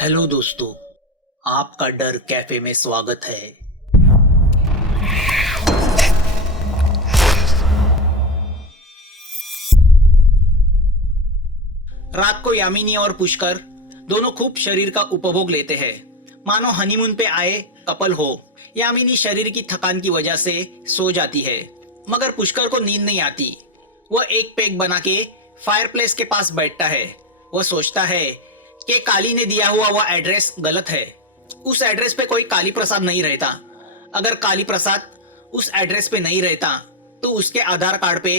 Hello दोस्तों, आपका डर कैफे में स्वागत है। रात को यामिनी और पुष्कर दोनों खूब शरीर का उपभोग लेते हैं, मानो हनीमून पे आए कपल हो। यामिनी शरीर की थकान की वजह से सो जाती है, मगर पुष्कर को नींद नहीं आती। वह एक पैक बना के फायरप्लेस के पास बैठता है। वह सोचता है कि काली ने दिया हुआ वह एड्रेस गलत है। उस एड्रेस पे कोई काली प्रसाद नहीं रहता। अगर काली प्रसाद उस एड्रेस पे नहीं रहता तो उसके आधार कार्ड पे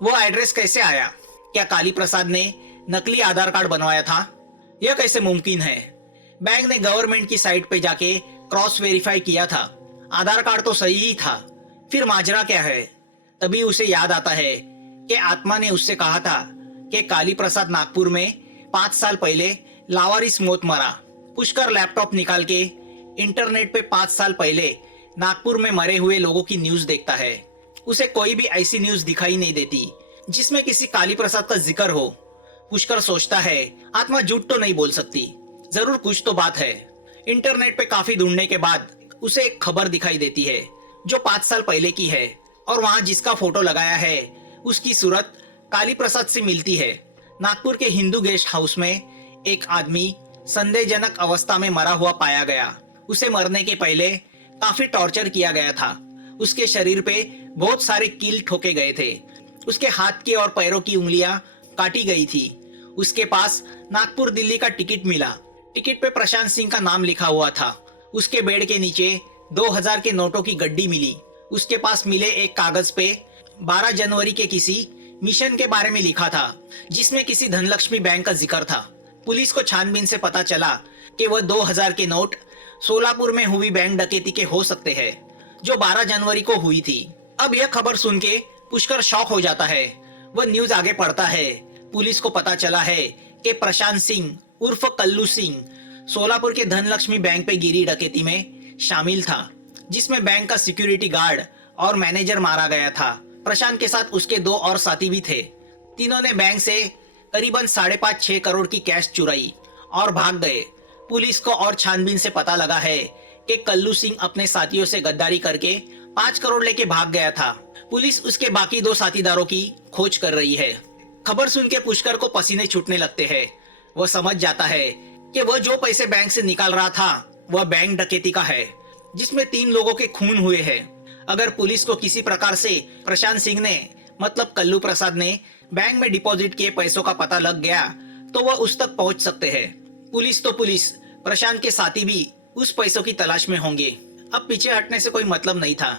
वो एड्रेस कैसे आया? क्या काली प्रसाद ने नकली आधार कार्ड बनवाया था? यह कैसे मुमकिन है? बैंक ने गवर्नमेंट की साइट पे जाके क्रॉस वेरीफाई किया था, आधार कार्ड तो सही ही था। फिर माजरा क्या है? तभी उसे याद आता है कि आत्मा ने उससे कहा था कि काली प्रसाद नागपुर में 5 साल पहले लावारिस मौत मरा। पुष्कर लैपटॉप निकाल के इंटरनेट पे 5 साल पहले नागपुर में मरे हुए लोगों की न्यूज देखता है। उसे कोई भी ऐसी न्यूज दिखाई नहीं देती जिसमें किसी काली प्रसाद का जिक्र हो। पुष्कर सोचता है आत्मा झूठ तो नहीं बोल सकती, जरूर कुछ तो बात है। इंटरनेट पे काफी ढूंढने के बाद उसे एक खबर दिखाई देती है जो 5 साल पहले की है, और वहां जिसका फोटो लगाया है उसकी सूरत काली प्रसाद से मिलती है। नागपुर के हिंदू गेस्ट हाउस में एक आदमी संदेहजनक अवस्था में मरा हुआ पाया गया। उसे मरने के पहले काफी टॉर्चर किया गया था। उसके शरीर पे बहुत सारे कील ठोके गए थे। उसके हाथ की और पैरों की उंगलियां काटी गई थी। उसके पास नागपुर दिल्ली का टिकट मिला। टिकट पे प्रशांत सिंह का नाम लिखा हुआ था। उसके बेड के नीचे 2000 के नोटों की गड्डी मिली। उसके पास मिले एक कागज पे 12 जनवरी के किसी मिशन के बारे में लिखा था, जिसमें किसी धनलक्ष्मी बैंक का जिक्र था। पुलिस को छानबीन से पता चला कि वह 2000 के नोट सोलापुर में हुई बैंक डकैती के हो सकते हैं, जो 12 जनवरी को हुई थी। अब यह खबर सुन के पुष्कर शॉक हो जाता है। वह न्यूज आगे पढ़ता है। पुलिस को पता चला है कि प्रशांत सिंह उर्फ कल्लू सिंह सोलापुर के धनलक्ष्मी बैंक पे गिरी डकैती में शामिल था, जिसमें बैंक का सिक्योरिटी गार्ड और मैनेजर मारा गया था। प्रशांत के साथ उसके 2 और साथी भी थे। तीनों ने बैंक से करीबन 5.5-6 करोड़ की कैश चुराई और भाग गए। पुलिस को और छानबीन से पता लगा है कि कल्लू सिंह अपने साथियों से गद्दारी करके 5 करोड़ लेके भाग गया था। पुलिस उसके बाकी 2 साथीदारों की खोज कर रही है। खबर सुन के पुष्कर को पसीने छूटने लगते हैं। वह समझ जाता है कि वह जो पैसे बैंक से निकाल रहा था वह बैंक डकैती का है, जिसमें 3 लोगों के खून हुए हैं। अगर पुलिस को किसी प्रकार से प्रशांत सिंह ने मतलब कल्लू प्रसाद ने बैंक में डिपॉजिट किए पैसों का पता लग गया तो वह उस तक पहुंच सकते हैं। पुलिस तो पुलिस, प्रशांत के साथी भी उस पैसों की तलाश में होंगे। अब पीछे हटने से कोई मतलब नहीं था।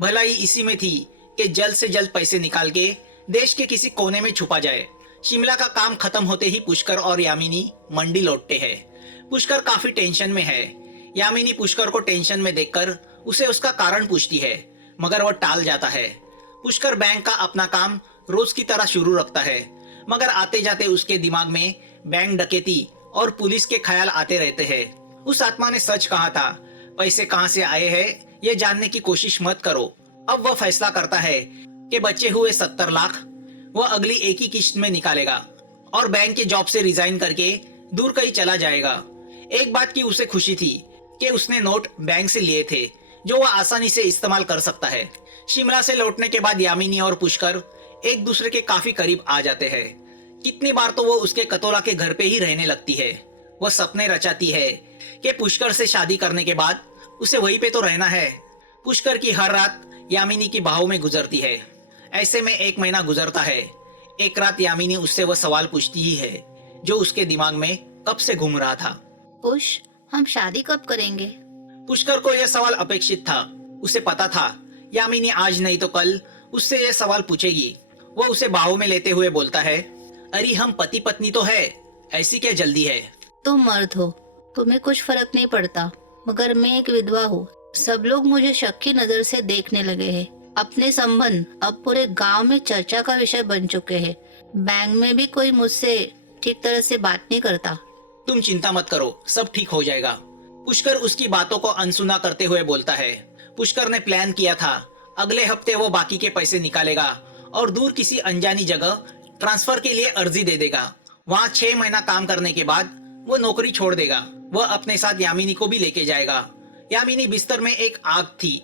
भलाई इसी में थी कि जल्द से जल्द पैसे निकाल के देश के किसी कोने में छुपा जाए। शिमला का काम खत्म होते ही पुष्कर और यामिनी मंडी लौटते हैं। पुष्कर काफी टेंशन में है। यामिनी पुष्कर को टेंशन में देखकर उसे उसका कारण पूछती है, मगर वह टाल जाता है। पुष्कर बैंक का अपना काम रोज की तरह शुरू रखता है, मगर आते जाते उसके दिमाग में बैंक डकैती और पुलिस के ख्याल आते रहते हैं। उस आत्मा ने सच कहा था, पैसे कहां से आए हैं ये जानने की कोशिश मत करो। अब वह फैसला करता है कि बचे हुए 70 लाख वह अगली एक ही किश्त में निकालेगा और बैंक के जॉब से रिजाइन करके दूर कहीं चला जाएगा। एक बात की उसे खुशी थी कि उसने नोट बैंक से लिए थे, जो वह आसानी से इस्तेमाल कर सकता है। शिमला से लौटने के बाद यामिनी और पुष्कर एक दूसरे के काफी करीब आ जाते हैं। कितनी बार तो वो उसके कतोला के घर पे ही रहने लगती है। वह सपने रचाती है कि पुष्कर से शादी करने के बाद उसे वहीं पे तो रहना है। पुष्कर की हर रात यामिनी की बाहों में गुजरती है। ऐसे में 1 महीना गुजरता है। एक रात यामिनी उससे वह सवाल पूछती ही है जो उसके दिमाग में कब से घूम रहा था। पुष, हम शादी कब करेंगे? पुष्कर को यह सवाल अपेक्षित था। उसे पता था यामिनी आज नहीं तो कल उससे यह सवाल पूछेगी। वो उसे बाहों में लेते हुए बोलता है, अरे हम पति पत्नी तो है, ऐसी क्या जल्दी है? तुम मर्द हो, तुम्हें कुछ फर्क नहीं पड़ता, मगर मैं एक विधवा हूँ। सब लोग मुझे शक की नजर से देखने लगे हैं। अपने संबंध अब पूरे गांव में चर्चा का विषय बन चुके हैं। बैंक में भी कोई मुझसे ठीक तरह से बात नहीं करता। तुम चिंता मत करो, सब ठीक हो जाएगा। पुष्कर उसकी बातों को अनसुना करते हुए बोलता है। पुष्कर ने प्लान किया था अगले हफ्ते वो बाकी के पैसे निकालेगा और दूर किसी अनजानी जगह ट्रांसफर के लिए अर्जी दे देगा। वहाँ 6 महीना काम करने के बाद वो नौकरी छोड़ देगा। वह अपने साथ यामिनी को भी लेके जाएगा। यामिनी बिस्तर में एक आग थी।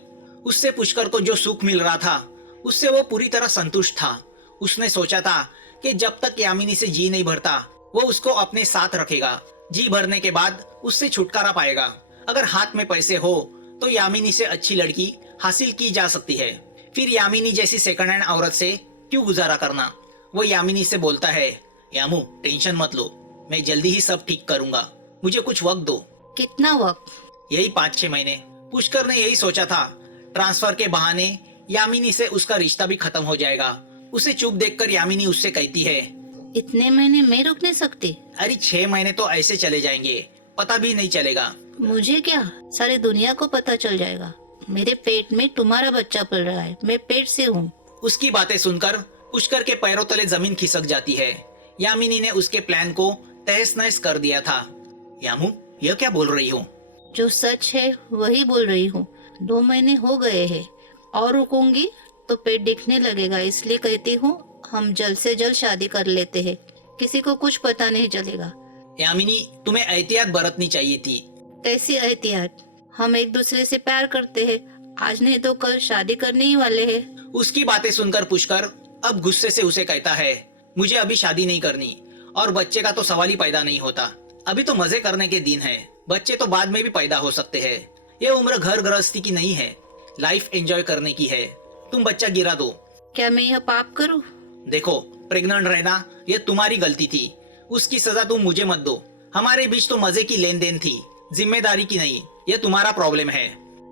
उससे पुष्कर को जो सुख मिल रहा था उससे वो पूरी तरह संतुष्ट था। उसने सोचा था कि जब तक यामिनी से जी नहीं भरता वो उसको अपने साथ रखेगा। जी भरने के बाद उससे छुटकारा पाएगा। अगर हाथ में पैसे हो तो यामिनी से अच्छी लड़की हासिल की जा सकती है। फिर यामिनी जैसी सेकंड हैंड औरत से क्यों गुजारा करना। वो यामिनी से बोलता है, यामू टेंशन मत लो, मैं जल्दी ही सब ठीक करूंगा, मुझे कुछ वक्त दो। कितना वक्त? यही 5-6 महीने। पुष्कर ने यही सोचा था। ट्रांसफर के बहाने यामिनी से उसका रिश्ता भी खत्म हो जाएगा। उसे चुप देखकर यामिनी उससे कहती है, इतने महीने मैं रुक नहीं सकती। अरे 6 महीने तो ऐसे चले जाएंगे, पता भी नहीं चलेगा। मुझे क्या, सारी दुनिया को पता चल जाएगा। मेरे पेट में तुम्हारा बच्चा पल रहा है, मैं पेट से हूँ। उसकी बातें सुनकर पुष्कर के पैरों तले जमीन खिसक जाती है। यामिनी ने उसके प्लान को तहस नहस कर दिया था। यामू, यह क्या बोल रही हो? जो सच है वही बोल रही हूँ। 2 महीने हो गए हैं और रुकूंगी तो पेट दिखने लगेगा, इसलिए कहती हूँ हम जल्द से जल्द शादी कर लेते हैं, किसी को कुछ पता नहीं चलेगा। यामिनी, तुम्हें एहतियात बरतनी चाहिए थी। कैसी एहतियात? हम एक दूसरे से प्यार करते हैं, आज नहीं तो कल शादी करने ही वाले हैं। उसकी बातें सुनकर पुष्कर अब गुस्से से उसे कहता है, मुझे अभी शादी नहीं करनी और बच्चे का तो सवाल ही पैदा नहीं होता। अभी तो मजे करने के दिन है, बच्चे तो बाद में भी पैदा हो सकते हैं। ये उम्र घर गृहस्थी की नहीं है, लाइफ एंजॉय करने की है। तुम बच्चा गिरा दो। क्या मैं यह पाप करूं? देखो, प्रेग्नेंट रहना ये तुम्हारी गलती थी, उसकी सजा तुम मुझे मत दो। हमारे बीच तो मजे की लेन देन थी, जिम्मेदारी की नहीं। ये तुम्हारा प्रॉब्लम है।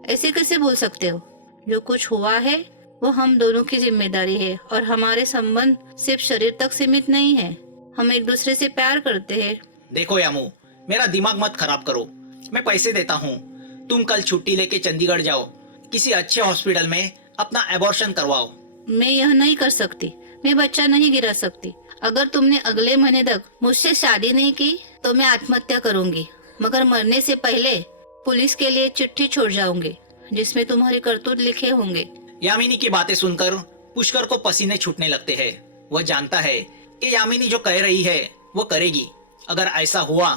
ऐसे कैसे बोल सकते हो? जो कुछ हुआ है वो हम दोनों की जिम्मेदारी है और हमारे संबंध सिर्फ शरीर तक सीमित नहीं है। हम एक दूसरे से प्यार करते हैं। देखो यामू, मेरा दिमाग मत खराब करो। मैं पैसे देता हूँ, तुम कल छुट्टी लेके चंडीगढ़ जाओ, किसी अच्छे हॉस्पिटल में अपना एबॉर्शन करवाओ। मैं यह नहीं कर सकती, मैं बच्चा नहीं गिरा सकती। अगर तुमने अगले महीने तक मुझसे शादी नहीं की तो मैं आत्महत्या करूंगी, मगर मरने से पहले पुलिस के लिए चिट्ठी छोड़ जाऊंगी जिसमें तुम्हारे करतूत लिखे होंगे। यामिनी की बातें सुनकर पुष्कर को पसीने छूटने लगते हैं। वह जानता है कि यामिनी जो कह रही है वो करेगी। अगर ऐसा हुआ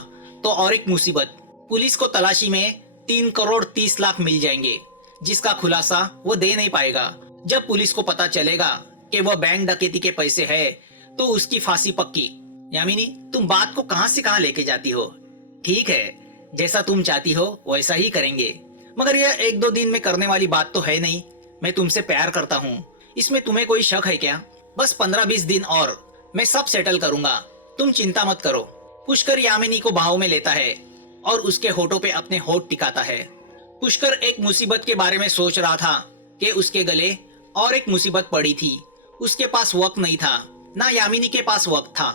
तो और एक मुसीबत, पुलिस को तलाशी में 3 करोड़ 30 लाख मिल जाएंगे, जिसका खुलासा वो दे नहीं पाएगा। जब पुलिस को पता चलेगा कि वह बैंक डकैती के पैसे है तो उसकी फांसी पक्की। यामिनी, तुम बात को कहां से कहां लेके जाती हो? ठीक है, जैसा तुम चाहती हो वैसा ही करेंगे, मगर यह 1-2 दिन में करने वाली बात तो है नहीं। मैं तुमसे प्यार करता हूँ, इसमें तुम्हें कोई शक है क्या? बस 15-20 दिन और मैं सब सेटल करूंगा, तुम चिंता मत करो। पुष्कर यामिनी को बाहों में लेता है और उसके होठों पे अपने होठ टिकाता है। पुष्कर एक मुसीबत के बारे में सोच रहा था कि उसके गले और एक मुसीबत पड़ी थी। उसके पास वक्त नहीं था, ना यामिनी के पास वक्त था।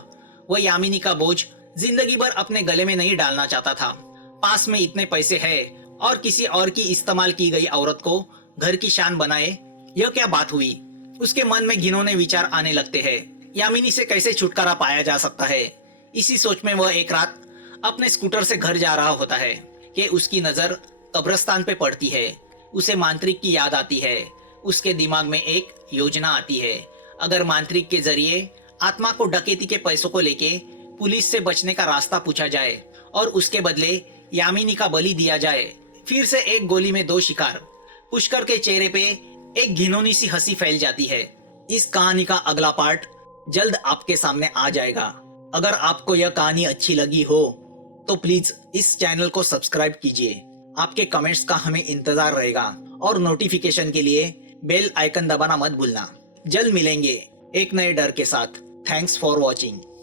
वह यामिनी का बोझ जिंदगी भर अपने गले में नहीं डालना चाहता था। पास में इतने पैसे है और किसी और की इस्तेमाल की गई औरत को घर की शान बनाए, यह क्या बात हुई? उसके मन में घिनौने विचार आने लगते हैं। यामिनी से कैसे छुटकारा पाया जा सकता है? इसी सोच में वह एक रात अपने स्कूटर से घर जा रहा होता है कि उसकी नजर कब्रिस्तान पे पड़ती है। उसे मांत्रिक की याद आती है। उसके दिमाग में एक योजना आती है। अगर मांत्रिक के जरिए आत्मा को डकैती के पैसों को लेके पुलिस से बचने का रास्ता पूछा जाए और उसके बदले यामिनी का बलि दिया जाए, फिर से एक गोली में 2 शिकार। पुष्कर के चेहरे पे एक घिनौनी सी हंसी फैल जाती है। इस कहानी का अगला पार्ट जल्द आपके सामने आ जाएगा। अगर आपको यह कहानी अच्छी लगी हो तो प्लीज इस चैनल को सब्सक्राइब कीजिए। आपके कमेंट्स का हमें इंतजार रहेगा और नोटिफिकेशन के लिए बेल आइकन दबाना मत भूलना। जल्द मिलेंगे एक नए डर के साथ। Thanks for watching.